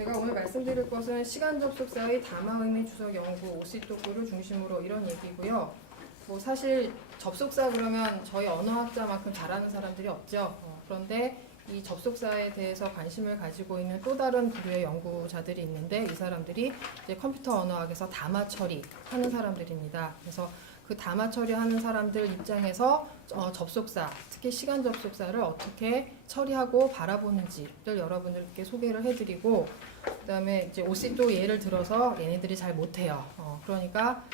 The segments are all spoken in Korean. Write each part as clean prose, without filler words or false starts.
제가 오늘 말씀드릴 것은 시간 접속사의 담화 의미 주석 연구 오시토크를 중심으로 이런 얘기고요. 뭐 사실 접속사 그러면 저희 언어학자만큼 잘하는 사람들이 없죠. 그런데 이 접속사에 대해서 관심을 가지고 있는 또 다른 부류의 연구자들이 있는데 이 사람들이 이제 컴퓨터 언어학에서 담화 처리하는 사람들입니다. 그래서 그 담화 처리하는 사람들 입장에서 접속사, 특히 시간 접속사를 어떻게 처리하고 바라보는지를 여러분들께 소개를 해드리고, 그 다음에 이제 오시도 예를 들어서 얘네들이 잘 못해요. 그러니까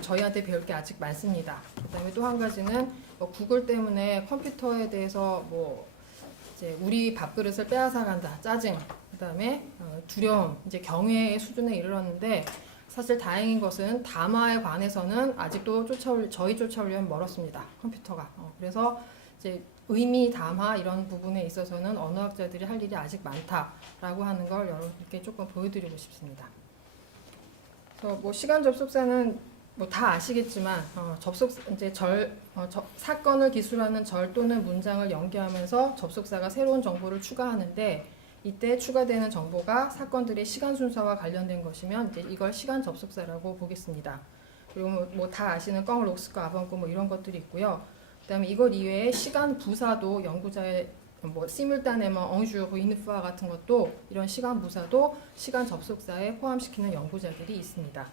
저희한테 배울 게 아직 많습니다. 그 다음에 또 한 가지는 구글 때문에 컴퓨터에 대해서 이제 우리 밥그릇을 빼앗아 간다, 짜증, 그 다음에 두려움, 이제 경외의 수준에 이르렀는데, 사실 다행인 것은 담화에 관해서는 아직도 저희 쫓아오려면 멀었습니다. 컴퓨터가. 그래서 이제 의미 담화 이런 부분에 있어서는 언어학자들이 할 일이 아직 많다라고 하는 걸 여러분께 조금 보여드리고 싶습니다. 그래서 시간 접속사는 다 아시겠지만 이제 사건을 기술하는 절 또는 문장을 연계하면서 접속사가 새로운 정보를 추가하는데, 이때 추가되는 정보가 사건들의 시간 순서와 관련된 것이면 이제 이걸 시간 접속사라고 보겠습니다. 그리고 다 아시는 껑, 록스크, 아번꾸 이런 것들이 있고요. 그다음에 이것 이외에 시간 부사도 연구자의 시뮬타네먼, 엉주르, 이누프아 같은 것도 이런 시간 부사도 시간 접속사에 포함시키는 연구자들이 있습니다.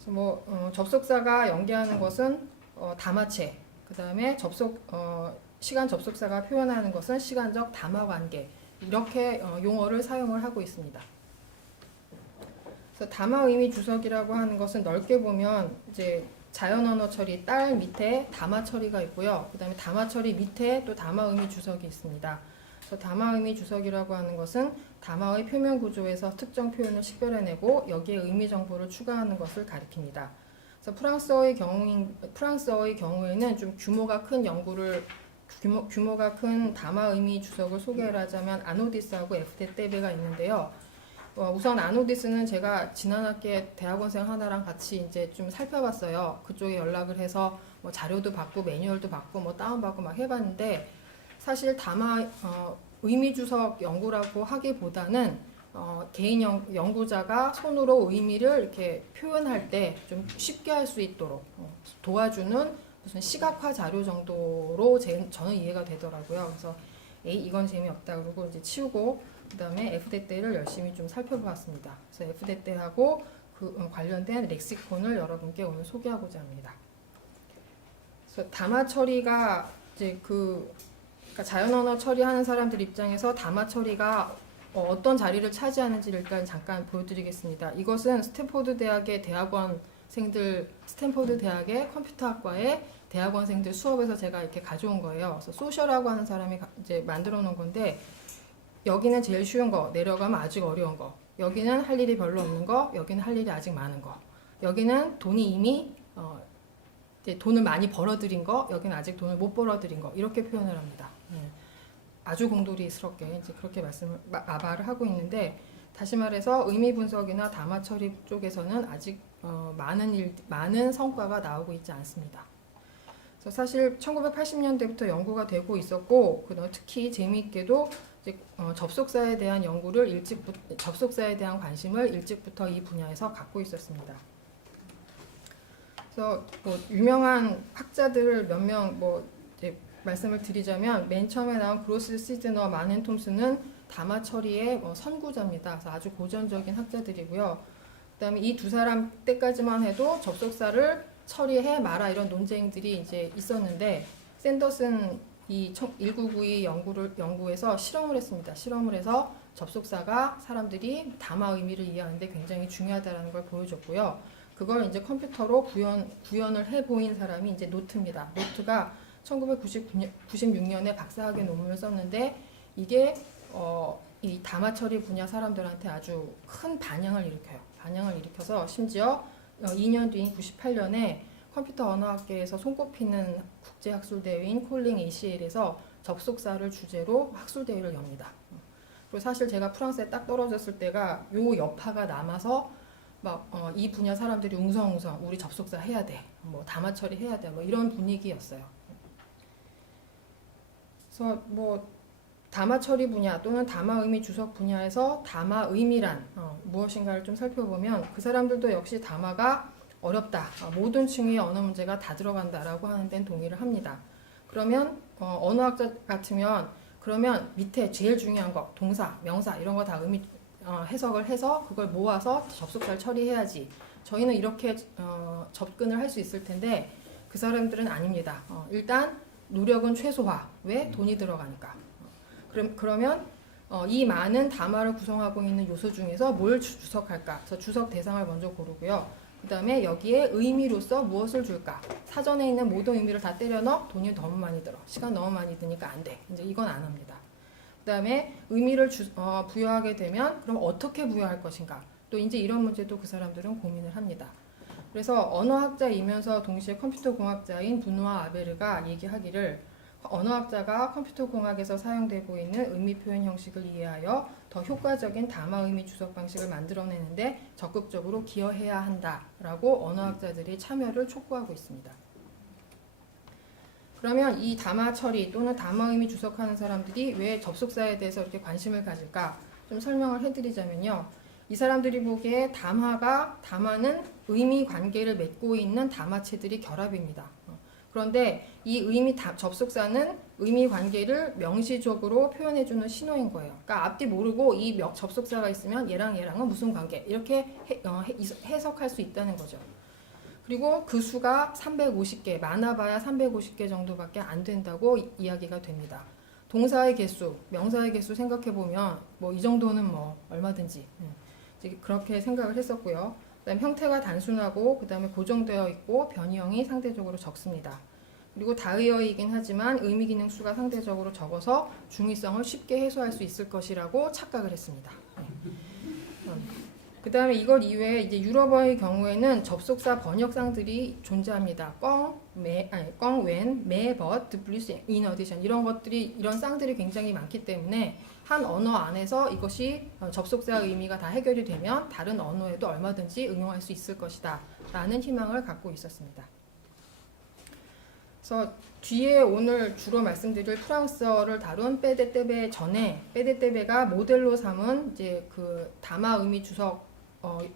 그래서 접속사가 연계하는 것은 담화체, 그다음에 시간 접속사가 표현하는 것은 시간적 담화 관계, 이렇게 용어를 사용을 하고 있습니다. 그래서 담화 의미 주석이라고 하는 것은 넓게 보면 이제 자연 언어 처리 딸 밑에 담화 처리가 있고요. 그다음에 담화 처리 밑에 또 담화 의미 주석이 있습니다. 그래서 담화 의미 주석이라고 하는 것은 담화의 표면 구조에서 특정 표현을 식별해내고 여기에 의미 정보를 추가하는 것을 가리킵니다. 그래서 프랑스어의 경우에는 좀 규모가 큰 담화 의미 주석을 소개를 하자면 아노디스하고 에프테테베가 있는데요. 우선 아노디스는 제가 지난 학기에 대학원생 하나랑 같이 이제 좀 살펴봤어요. 그쪽에 연락을 해서 자료도 받고 매뉴얼도 받고 다운받고 막 해봤는데, 사실 담화 의미 주석 연구라고 하기보다는 개인 연구자가 손으로 의미를 이렇게 표현할 때 좀 쉽게 할 수 있도록 도와주는 무슨 시각화 자료 정도로 저는 이해가 되더라고요. 그래서 이건 재미없다 그러고 이제 치우고, 그 다음에 FD대를 열심히 좀 살펴보았습니다. 그래서 FD대하고 그 관련된 렉시콘을 여러분께 오늘 소개하고자 합니다. 그래서 담화 처리가 이제 그러니까 자연 언어 처리하는 사람들 입장에서 담화 처리가 어떤 자리를 차지하는지를 일단 잠깐 보여드리겠습니다. 이것은 스탠포드 대학의 스탠포드 대학의 컴퓨터학과의 대학원생들 수업에서 제가 이렇게 가져온 거예요. 그래서 소셜하고 하는 사람이 이제 만들어 놓은 건데, 여기는 제일 쉬운 거, 내려가면 아직 어려운 거, 여기는 할 일이 별로 없는 거, 여기는 할 일이 아직 많은 거, 여기는 돈이 이미 이제 돈을 많이 벌어들인 거, 여기는 아직 돈을 못 벌어들인 거, 이렇게 표현을 합니다. 아주 공돌이스럽게 이제 그렇게 말을 하고 있는데, 다시 말해서 의미 분석이나 담화 처리 쪽에서는 아직 많은 성과가 나오고 있지 않습니다. 그래서 사실 1980년대부터 연구가 되고 있었고, 특히 재미있게도 이제 접속사에 대한 접속사에 대한 관심을 일찍부터 이 분야에서 갖고 있었습니다. 그래서 유명한 학자들 몇 명 이제 말씀을 드리자면, 맨 처음에 나온 그로스, 시즈너, 마넨 톰슨은 담화 처리의 선구자입니다. 그래서 아주 고전적인 학자들이고요. 그다음에 이 두 사람 때까지만 해도 접속사를 처리해 마라 이런 논쟁들이 이제 있었는데, 샌더슨 이 1992 연구에서 실험을 했습니다. 실험을 해서 접속사가 사람들이 담화 의미를 이해하는데 굉장히 중요하다는 걸 보여줬고요. 그걸 이제 컴퓨터로 구현을 해 보인 사람이 이제 노트입니다. 노트가 1996년에 박사학위 논문을 썼는데, 이게 이 담화 처리 분야 사람들한테 아주 큰 반향을 일으켜서 심지어 2년 뒤인 98년에 컴퓨터 언어학계에서 손꼽히는 국제학술대회인 콜링 ACL에서 접속사를 주제로 학술대회를 엽니다. 그리고 사실 제가 프랑스에 딱 떨어졌을 때가 요 여파가 남아서 이 분야 사람들이 웅성웅성 우리 접속사 해야 돼, 담화 처리 해야 돼, 이런 분위기였어요. 그래서 담화 처리 분야 또는 담화 의미 주석 분야에서 담화 의미란 무엇인가를 좀 살펴보면 그 사람들도 역시 담화가 어렵다. 모든 층위의 언어 문제가 다 들어간다라고 하는 데는 동의를 합니다. 그러면 언어학자 같으면 그러면 밑에 제일 중요한 거 동사, 명사 이런 거 다 의미 해석을 해서 그걸 모아서 접속사를 처리해야지. 저희는 이렇게 접근을 할 수 있을 텐데 그 사람들은 아닙니다. 일단 노력은 최소화. 왜? 돈이 들어가니까. 그러면 이 많은 담화를 구성하고 있는 요소 중에서 뭘 주석할까? 그래서 주석 대상을 먼저 고르고요. 그 다음에 여기에 의미로서 무엇을 줄까? 사전에 있는 모든 의미를 다 때려 넣어 돈이 너무 많이 들어. 시간 너무 많이 드니까 안 돼. 이제 이건 안 합니다. 그 다음에 의미를 부여하게 되면 그럼 어떻게 부여할 것인가? 또 이제 이런 문제도 그 사람들은 고민을 합니다. 그래서 언어학자이면서 동시에 컴퓨터공학자인 분노와 아베르가 얘기하기를 언어학자가 컴퓨터공학에서 사용되고 있는 의미표현 형식을 이해하여 더 효과적인 담화 의미 주석 방식을 만들어내는데 적극적으로 기여해야 한다라고 언어학자들이 참여를 촉구하고 있습니다. 그러면 이 담화 처리 또는 담화 의미 주석하는 사람들이 왜 접속사에 대해서 이렇게 관심을 가질까? 좀 설명을 해드리자면요. 이 사람들이 보기에 담화는 의미 관계를 맺고 있는 담화체들이 결합입니다. 그런데 이 접속사는 의미 관계를 명시적으로 표현해주는 신호인 거예요. 그러니까 앞뒤 모르고 이 접속사가 있으면 얘랑은 무슨 관계 이렇게 해석할 수 있다는 거죠. 그리고 그 수가 350개, 많아봐야 350개 정도밖에 안 된다고 이야기가 됩니다. 동사의 개수, 명사의 개수 생각해보면 뭐 이 정도는 뭐 얼마든지 그렇게 생각을 했었고요. 그다음에 형태가 단순하고 그다음에 고정되어 있고 변형이 상대적으로 적습니다. 그리고 다의어이긴 하지만 의미 기능 수가 상대적으로 적어서 중의성을 쉽게 해소할 수 있을 것이라고 착각을 했습니다. 그 다음에 이걸 이외에 이제 유럽어의 경우에는 접속사 번역상들이 존재합니다. when, may, but, plus, in addition 이런 것들이 이런 쌍들이 굉장히 많기 때문에 한 언어 안에서 이것이 접속사 의미가 다 해결이 되면 다른 언어에도 얼마든지 응용할 수 있을 것이다 라는 희망을 갖고 있었습니다. 그래서 뒤에 오늘 주로 말씀드릴 프랑스어를 다룬 빼데떼베 전에 빼데떼베가 모델로 삼은 이제 그 담화 의미 주석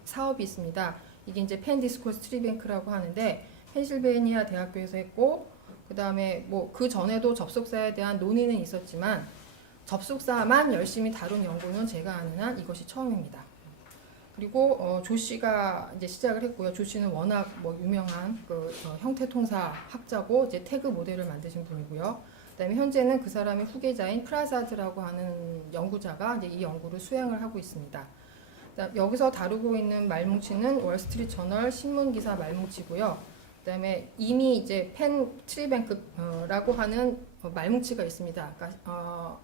사업이 있습니다. 이게 이제 펜 디스코스 트리뱅크라고 하는데 펜실베니아 대학교에서 했고 그 다음에 뭐 그 전에도 접속사에 대한 논의는 있었지만 접속사만 열심히 다룬 연구는 제가 아는 한 이것이 처음입니다. 그리고 조 씨가 이제 시작을 했고요. 조 씨는 워낙 뭐 유명한 그 형태 통사 학자고 이제 태그 모델을 만드신 분이고요. 그다음에 현재는 그 사람의 후계자인 프라자드라고 하는 연구자가 이제 이 연구를 수행을 하고 있습니다. 여기서 다루고 있는 말뭉치는 월스트리트 저널 신문 기사 말뭉치고요. 그다음에 이미 이제 펜 트리뱅크라고 하는 말뭉치가 있습니다. 그러니까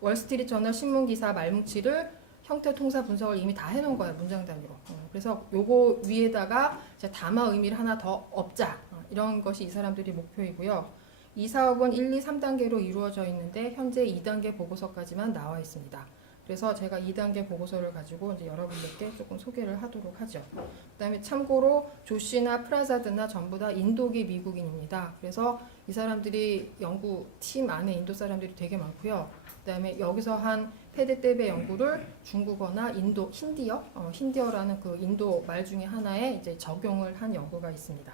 월스트리트 저널 신문 기사 말뭉치를 형태 통사 분석을 이미 다 해놓은 거예요. 문장 단위로. 그래서 요거 위에다가 이제 담화 의미를 하나 더 업자. 이런 것이 이 사람들이 목표이고요. 이 사업은 1, 2, 3단계로 이루어져 있는데 현재 2단계 보고서까지만 나와 있습니다. 그래서 제가 2단계 보고서를 가지고 이제 여러분들께 조금 소개를 하도록 하죠. 그다음에 참고로 조 씨나 프라자드나 전부 다 인도계 미국인입니다. 그래서 이 사람들이 연구팀 안에 인도 사람들이 되게 많고요. 그다음에 여기서 한 페데떼베 연구를 중국어나 인도 힌디어라는 그 인도 말 중에 하나에 이제 적용을 한 연구가 있습니다.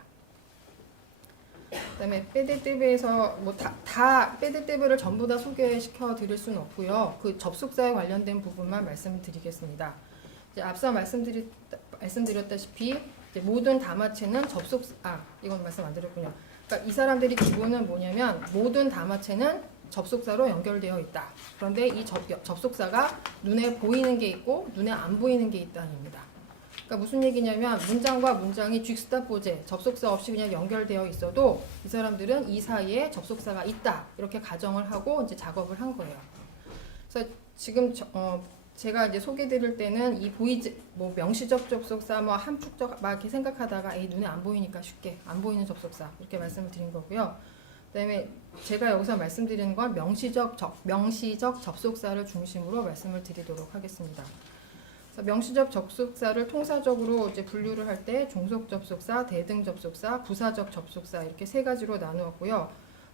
그다음에 빼데떼베에서 뭐 다 빼데떼베를 전부 다 소개시켜 드릴 수는 없고요. 그 접속사에 관련된 부분만 말씀드리겠습니다. 이제 앞서 말씀드렸다시피 이제 모든 담화체는 이건 말씀 안 드렸군요. 그러니까 이 사람들이 기본은 뭐냐면 모든 담화체는 접속사로 연결되어 있다. 그런데 이 접속사가 눈에 보이는 게 있고 눈에 안 보이는 게 있다는 겁니다. 그러니까 무슨 얘기냐면 문장과 문장이 쥐스타포제 접속사 없이 그냥 연결되어 있어도 이 사람들은 이 사이에 접속사가 있다 이렇게 가정을 하고 이제 작업을 한 거예요. 그래서 지금 제가 이제 소개드릴 때는 이 명시적 접속사 함축적 막 이렇게 생각하다가 눈에 안 보이니까 쉽게 안 보이는 접속사 이렇게 말씀을 드린 거고요. 그다음에 제가 여기서 말씀드리는 건 명시적 접속사를 중심으로 말씀을 드리도록 하겠습니다. 명시적 접속사를 통사적으로 이제 분류를 할 때 종속 접속사, 대등 접속사, 부사적 접속사 이렇게 세 가지로 나누었고요.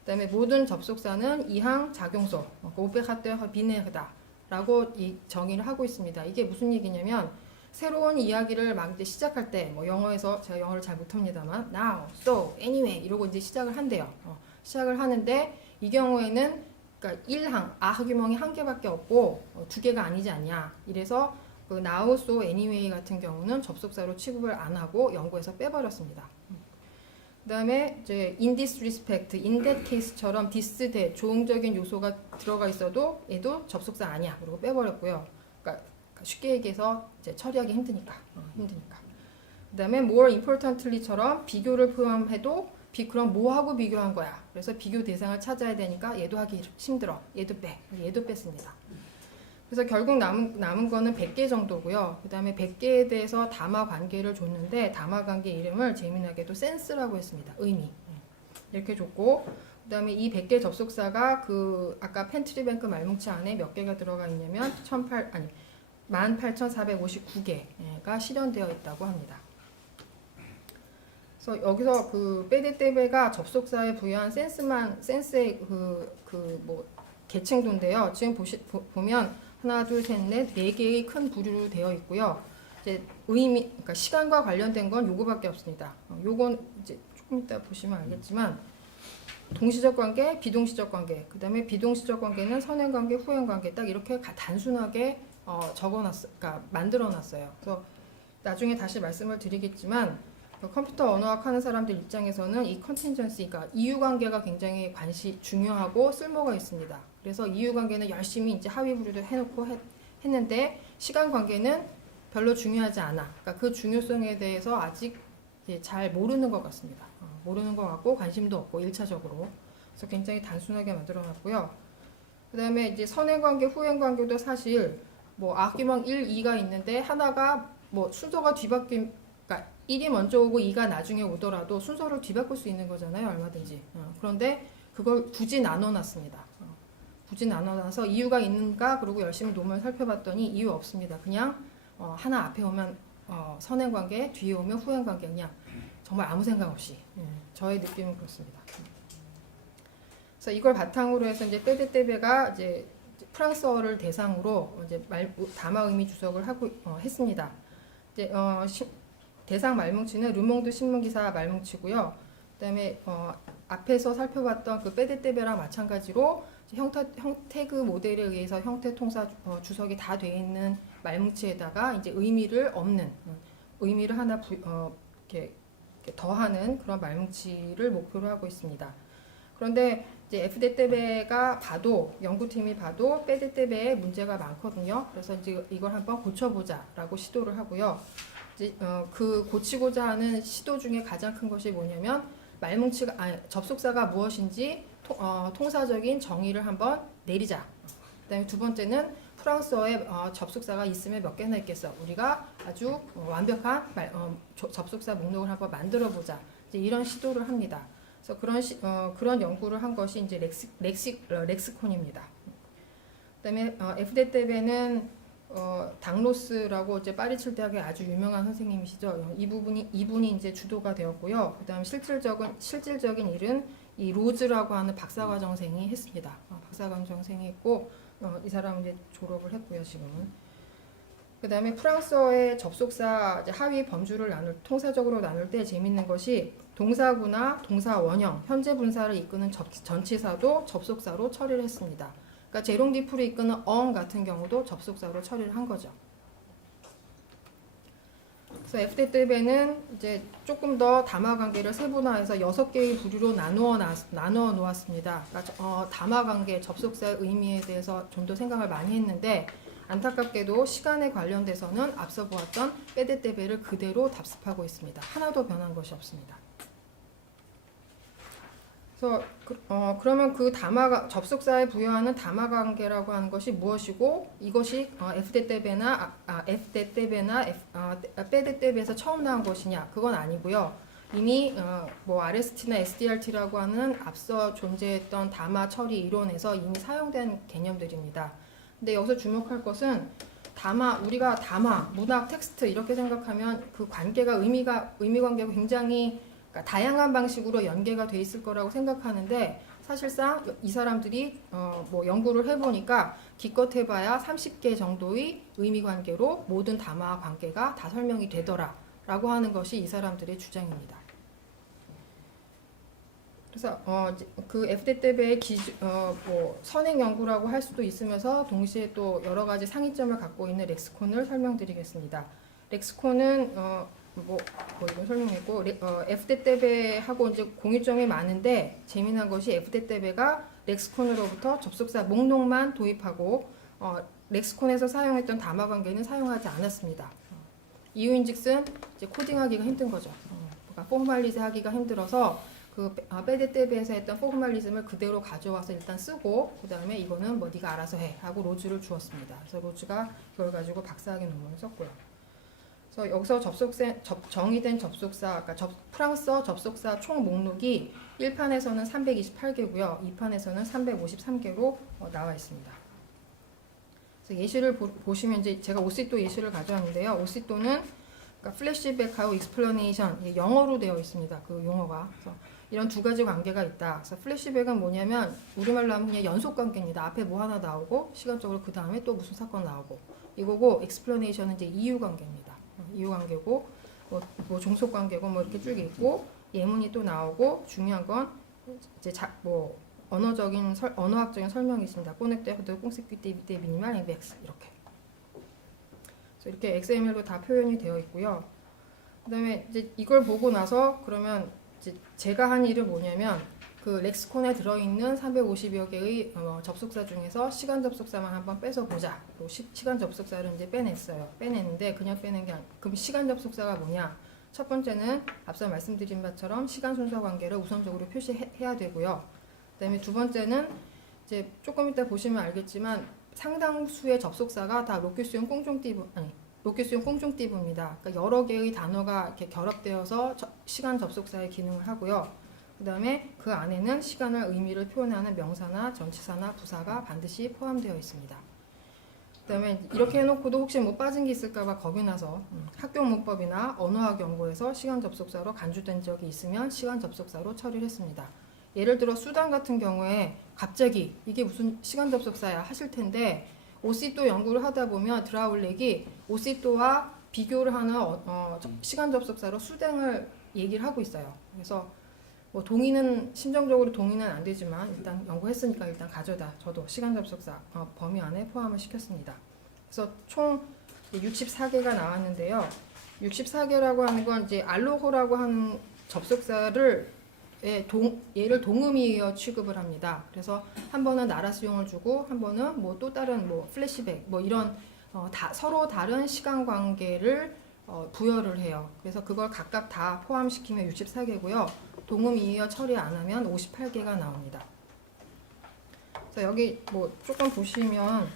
그다음에 모든 접속사는 이항 작용소, 오페하트 비네르다 라고 이 정의를 하고 있습니다. 이게 무슨 얘기냐면 새로운 이야기를 막 이제 시작할 때, 뭐 영어에서 제가 영어를 잘 못합니다만 now, so, anyway 이러고 이제 시작을 한대요. 시작을 하는데 이 경우에는 그러니까 1항, 아흐규명이 한 개밖에 없고 두 개가 아니지 않냐. 이래서 그 now, so, anyway 같은 경우는 접속사로 취급을 안 하고 연구에서 빼버렸습니다. 그 다음에 이제 in this respect, in that case처럼 this, that 조응적인 요소가 들어가 있어도 얘도 접속사 아니야. 그리고 빼버렸고요. 그러니까 쉽게 얘기해서 이제 처리하기 힘드니까. 그 다음에 more importantly처럼 비교를 포함해도 그럼 뭐하고 비교한 거야. 그래서 비교 대상을 찾아야 되니까 얘도 하기 힘들어. 얘도 뺐습니다. 그래서 결국 남은 거는 100개 정도고요. 그 다음에 100개에 대해서 담화 관계를 줬는데 담화 관계 이름을 재미나게도 센스라고 했습니다. 의미. 이렇게 줬고 그 다음에 이 100개 접속사가 그 아까 펜트리뱅크 말뭉치 안에 몇 개가 들어가 있냐면 18,459개가 실현되어 있다고 합니다. 그래서 여기서 그 빼데떼베가 접속사에 부여한 센스의 뭐 계층도인데요. 지금 보면 하나, 둘, 셋, 넷, 4개의 큰 부류로 되어 있고요. 이제 그러니까 시간과 관련된 건 요거밖에 없습니다. 요건 이제 조금 이따 보시면 알겠지만 동시적 관계, 비동시적 관계, 그 다음에 비동시적 관계는 선행 관계, 후행 관계 딱 이렇게 단순하게 그러니까 만들어놨어요. 그래서 나중에 다시 말씀을 드리겠지만 컴퓨터 언어학 하는 사람들 입장에서는 이 컨틴전시, 그러니까 이유관계가 굉장히 중요하고 쓸모가 있습니다. 그래서 이유관계는 열심히 이제 하위 부류도 해놓고 했는데 시간관계는 별로 중요하지 않아. 그러니까 그 중요성에 대해서 아직 잘 모르는 것 같습니다. 모르는 것 같고 관심도 없고 1차적으로. 그래서 굉장히 단순하게 만들어놨고요. 그 다음에 이제 선행관계, 후행관계도 사실 뭐 아기망 1, 2가 있는데 하나가 뭐 순서가 뒤바뀐, 그러니까 1이 먼저 오고 2가 나중에 오더라도 순서를 뒤바꿀 수 있는 거잖아요. 얼마든지. 그런데 그걸 굳이 나눠놨습니다. 굳이 나눠놔서 이유가 있는가 그리고 열심히 논문을 살펴봤더니 이유 없습니다. 그냥 하나 앞에 오면 선행관계, 뒤에 오면 후행관계 그냥 정말 아무 생각 없이. 저의 느낌은 그렇습니다. 그래서 이걸 바탕으로 해서 이제 빼데떼베가 이제 프랑스어를 대상으로 이제 담화 의미 주석을 했습니다. 이제 대상 말뭉치는 르몽드 신문기사 말뭉치고요. 그다음에 앞에서 살펴봤던 그 빼데떼베랑 마찬가지로 형태그 모델에 의해서 형태 통사 주석이 다 되어 있는 말뭉치에다가 이제 의미를 하나 이렇게 더하는 그런 말뭉치를 목표로 하고 있습니다. 그런데 이제 FD떼베가 연구팀이 봐도 빼데떼베에 문제가 많거든요. 그래서 이제 이걸 한번 고쳐보자라고 시도를 하고요. 이제 그 고치고자 하는 시도 중에 가장 큰 것이 뭐냐면 접속사가 무엇인지 통사적인 정의를 한번 내리자. 그다음에 두 번째는 프랑스어에 접속사가 있으면 몇 개나 있겠어. 우리가 아주 완벽한 접속사 목록을 한번 만들어 보자. 이제 이런 시도를 합니다. 그래서 그런 연구를 한 것이 이제 렉시콘입니다. 그다음에 FD떼베는 당로스라고 이제 파리칠 대학의 아주 유명한 선생님이시죠. 이분이 이제 주도가 되었고요. 그다음 실질적인 일은 이 로즈라고 하는 박사과정생이 했습니다. 박사과정생이 했고 이 사람은 이제 졸업을 했고요. 지금은. 그다음에 프랑스어의 접속사 하위 범주를 통사적으로 나눌 때 재밌는 것이 동사구나 동사 원형, 현재 분사를 이끄는 전치사도 접속사로 처리를 했습니다. 그러니까 제롱디프를 이끄는 같은 경우도 접속사로 처리를 한 거죠. 그래서 FD떼베는 이제 조금 더 담화 관계를 세분화해서 6개의 부류로 나누어 놓았습니다. 그러니까 담화 관계, 접속사의 의미에 대해서 좀 더 생각을 많이 했는데 안타깝게도 시간에 관련돼서는 앞서 보았던 빼데떼베를 그대로 답습하고 있습니다. 하나도 변한 것이 없습니다. 그래서 그러면 그 접속사에 부여하는 담화 관계라고 하는 것이 무엇이고 이것이 FD떼베나 빼데떼베에서 처음 나온 것이냐? 그건 아니고요. 이미 뭐 RST나 SDRT라고 하는 앞서 존재했던 담화 처리 이론에서 이미 사용된 개념들입니다. 근데 여기서 주목할 것은 우리가 담화, 문학, 텍스트 이렇게 생각하면 그 관계가 의미 관계가 굉장히 다양한 방식으로 연계가 돼 있을 거라고 생각하는데 사실상 이 사람들이 뭐 연구를 해보니까 기껏 해봐야 30개 정도의 의미관계로 모든 담화 관계가 다 설명이 되더라 라고 하는 것이 이 사람들의 주장입니다. 그래서 그 FD대배의 뭐 선행 연구라고 할 수도 있으면서 동시에 또 여러 가지 상이점을 갖고 있는 렉스콘을 설명드리겠습니다. 렉스콘은 뭐 이건 설명했고 FD대배하고 이제 공유점이 많은데 재미난 것이 FD대배가 렉스콘으로부터 접속사 목록만 도입하고 렉스콘에서 사용했던 담화 관계는 사용하지 않았습니다. 이유인즉슨 이제 코딩하기가 힘든 거죠. 그러니까 포멀리즈 하기가 힘들어서 그 FD대배에서 했던 포멀리즘을 그대로 가져와서 일단 쓰고 그 다음에 이거는 뭐 네가 알아서 해 하고 로즈를 주었습니다. 그래서 로즈가 그걸 가지고 박사학위 논문을 썼고요. 그래서 여기서 정의된 접속사, 그러니까 프랑스어 접속사 총 목록이 1판에서는 328개고요. 2판에서는 353개로 나와 있습니다. 그래서 예시를 보시면 이제 제가 오시또 예시를 가져왔는데요. 오시또는 그러니까 플래시백하고 익스플러네이션 영어로 되어 있습니다. 그 용어가. 그래서 이런 두 가지 관계가 있다. 그래서 플래시백은 뭐냐면 우리말로 하면 그냥 연속 관계입니다. 앞에 뭐 하나 나오고 시간적으로 그 다음에 또 무슨 사건 나오고 이거고 익스플러네이션은 이제 이유 관계입니다. 이유 관계고 뭐 종속 관계고 뭐 이렇게 쭉 있고 예문이 또 나오고 중요한 건 이제 뭐 언어학적인 설명이 있습니다. 꼬넥테드 꽁세큐티비티 미니멀 엑스 이렇게. 그래서 이렇게 XML로 다 표현이 되어 있고요. 그다음에 이제 이걸 보고 나서 그러면 이제 제가 한 일은 뭐냐면 그 렉스콘에 들어있는 350여 개의 접속사 중에서 시간 접속사만 한번 빼서 보자. 시간 접속사를 이제 빼냈어요. 빼냈는데 그냥 빼낸 게 아니고 그럼 시간 접속사가 뭐냐? 첫 번째는 앞서 말씀드린 것처럼 시간 순서 관계를 우선적으로 표시해야 되고요. 그다음에 두 번째는 이제 조금 이따 보시면 알겠지만 상당수의 접속사가 다 로큐시온 꽁종띠부입니다. 그러니까 여러 개의 단어가 이렇게 결합되어서 시간 접속사의 기능을 하고요. 그 다음에 그 안에는 시간을 의미를 표현하는 명사나 전치사나 부사가 반드시 포함되어 있습니다. 그 다음에 이렇게 해놓고도 혹시 뭐 빠진 게 있을까봐 겁이 나서 학교 문법이나 언어학 연구에서 시간 접속사로 간주된 적이 있으면 시간 접속사로 처리를 했습니다. 예를 들어 수단 같은 경우에 갑자기 이게 무슨 시간 접속사야 하실 텐데 오시또 연구를 하다 보면 드라울렉이 오시또와 비교를 하는 시간 접속사로 수댕을 얘기를 하고 있어요. 그래서 뭐 심정적으로 동의는 안 되지만 일단 연구했으니까 일단 가져다 저도 시간 접속사 범위 안에 포함을 시켰습니다. 그래서 총 64개가 나왔는데요. 64개라고 하는 건 이제 알로호라고 하는 접속사를 얘를 동음이어 취급을 합니다. 그래서 한 번은 나라 수용을 주고 한 번은 뭐 또 다른 뭐 플래시백 뭐 이런 서로 다른 시간 관계를 부여를 해요. 그래서 그걸 각각 다 포함시키면 64개고요. 동음이어 처리 안 하면 58개가 나옵니다. 그래서 여기 뭐 조금 보시면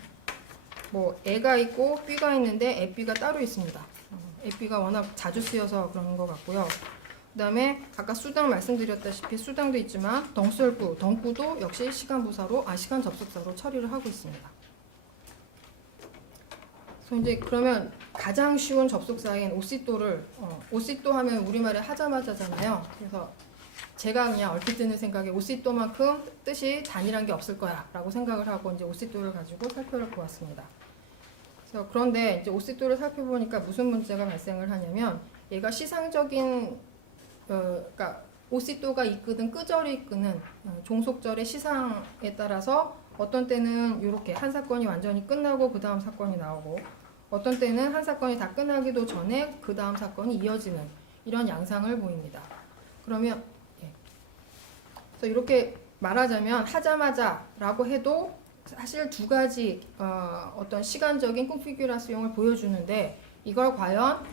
뭐 애가 있고 삐가 있는데 애삐가 따로 있습니다. 애삐가 워낙 자주 쓰여서 그런 것 같고요. 그 다음에 아까 수당 말씀드렸다시피 수당도 있지만 덩설구, 덩구도 역시 시간 접속사로 처리를 하고 있습니다. 그래서 이제 그러면 가장 쉬운 접속사인 오시또를 오시또 하면 우리말에 하자마자잖아요. 그래서 제가 그냥 얼핏 드는 생각에 오시또만큼 뜻이 단일한 게 없을 거야 라고 생각을 하고 이제 오시또를 가지고 살펴보았습니다. 그래서 그런데 이제 오시또를 살펴보니까 무슨 문제가 발생을 하냐면 얘가 시상적인 그러니까 오시또가 이끄든 끄절이 이끄는 종속절의 시상에 따라서 어떤 때는 이렇게 한 사건이 완전히 끝나고 그 다음 사건이 나오고 어떤 때는 한 사건이 다 끝나기도 전에 그 다음 사건이 이어지는 이런 양상을 보입니다. 그러면 그래서 이렇게 말하자면 하자마자라고 해도 사실 두 가지 어떤 시간적인 콘피규라스용을 보여주는데 이걸 과연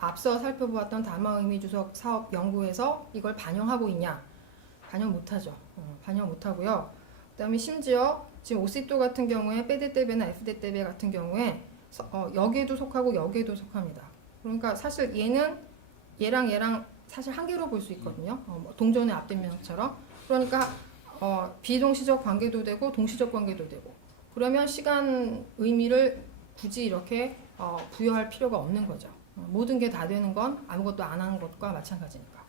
앞서 살펴보았던 담화 의미 주석 사업 연구에서 이걸 반영하고 있냐? 반영 못하죠. 반영 못하고요. 그다음에 심지어 지금 오시또 같은 경우에 빼데떼베나 에프데떼베 같은 경우에 여기에도 속하고 여기에도 속합니다. 그러니까 사실 얘랑 사실 한 개로 볼 수 있거든요. 동전의 앞뒷면처럼. 그러니까 비동시적 관계도 되고 동시적 관계도 되고 그러면 시간 의미를 굳이 이렇게 부여할 필요가 없는 거죠. 모든 게 다 되는 건 아무것도 안 하는 것과 마찬가지니까.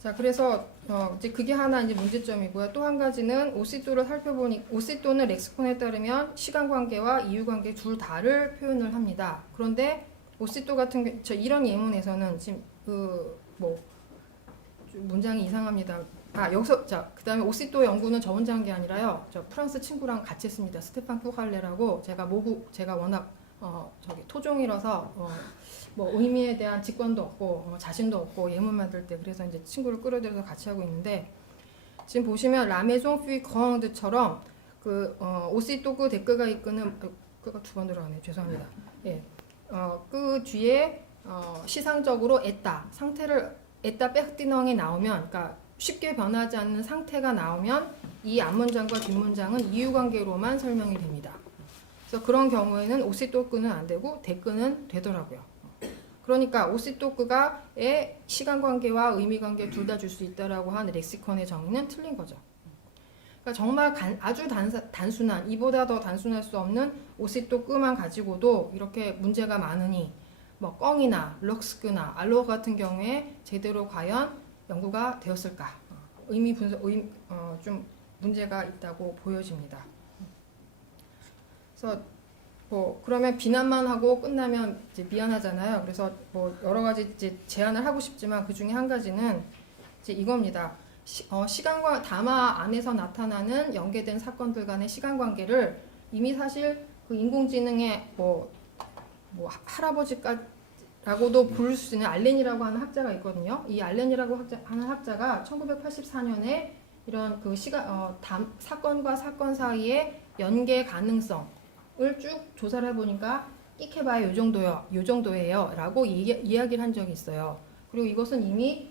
자, 그래서 이제 그게 하나 이제 문제점이고요. 또 한 가지는 오시도를 살펴보니 오시도는 렉시콘에 따르면 시간관계와 이유관계 둘 다를 표현을 합니다. 그런데 오시도 같은 이런 예문에서는 지금 문장이 이상합니다. 여기서 그다음에 오시도 연구는 저 혼자 한 게 아니라요. 저 프랑스 친구랑 같이 했습니다. 스테판 푸갈레라고 제가 워낙 토종이라서 의미에 대한 직관도 없고 자신도 없고 예문 만들 때 그래서 이제 친구를 끌어들여서 같이 하고 있는데 지금 보시면 라메종 퓨이 거항드처럼 오시도그 데크가 이끄는 끄가 두 번 들어가네. 죄송합니다. 예. 그 뒤에 시상적으로 상태를 백디능이 나오면 그러니까 쉽게 변하지 않는 상태가 나오면 이 앞문장과 뒷문장은 이유관계로만 설명이 됩니다. 그래서 그런 경우에는 오시도크는 안 되고 데크는 되더라고요. 그러니까 오시도크가의 시간관계와 의미관계 둘 다 줄 수 있다라고 하는 렉시콘의 정의는 틀린 거죠. 그러니까 정말 아주 단순한 이보다 더 단순할 수 없는 오시도크만 가지고도 이렇게 문제가 많으니 껑이나 럭스크나 알로 같은 경우에 제대로 과연 연구가 되었을까? 의미 분석, 좀 문제가 있다고 보여집니다. 그래서 그러면 비난만 하고 끝나면 이제 미안하잖아요. 그래서 여러 가지 이제 제안을 하고 싶지만 그 중에 한 가지는 이제 이겁니다. 시간과 담화 안에서 나타나는 연계된 사건들 간의 시간관계를 이미 사실 그 인공지능의 할아버지라고도 부를 수 있는 알렌이라고 하는 학자가 있거든요. 이 알렌이라고 하는 학자가 1984년에 이런 사건과 사건 사이의 연계 가능성을 쭉 조사를 해보니까 끼케봐야 요 정도예요 라고 이야기를 한 적이 있어요. 그리고 이것은 이미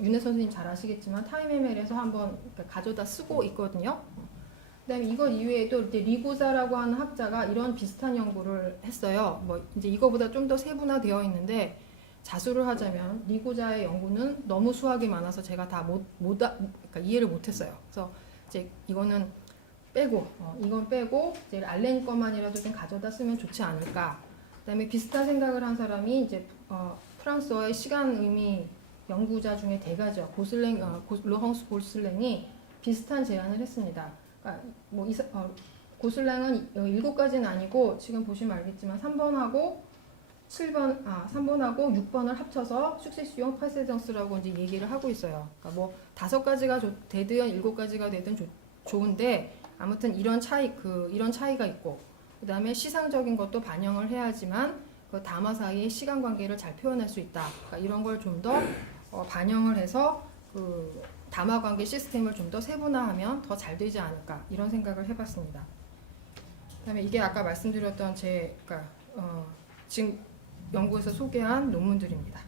윤혜 선생님 잘 아시겠지만 타임ML에서 한번 가져다 쓰고 있거든요. 그다음에 이것 이외에도 이제 리고자라고 하는 학자가 이런 비슷한 연구를 했어요. 이제 이거보다 좀 더 세분화되어 있는데 자수를 하자면 리고자의 연구는 너무 수학이 많아서 제가 다 그러니까 이해를 못했어요. 그래서 이제 이거는 빼고 이건 빼고 이제 알렌 것만이라도 좀 가져다 쓰면 좋지 않을까. 그다음에 비슷한 생각을 한 사람이 이제 프랑스어의 시간 의미 연구자 중에 대가죠. 로헝스 고슬랭이 비슷한 제안을 했습니다. 그러니까 고슬랭은 7가지는 아니고 지금 보시면 알겠지만 3번하고 6번을 합쳐서 숙세시용 파세정스라고 이제 얘기를 하고 있어요. 그러니까 5가지가 되든 7가지가 되든 좋은데 아무튼 이런 차이가 있고 그다음에 시상적인 것도 반영을 해야지만 그 담화 사이의 시간 관계를 잘 표현할 수 있다. 그러니까 이런 걸 좀 더 반영을 해서 그 담화 관계 시스템을 좀 더 세분화하면 더 잘 되지 않을까 이런 생각을 해봤습니다. 그다음에 이게 아까 말씀드렸던 지금 연구에서 소개한 논문들입니다.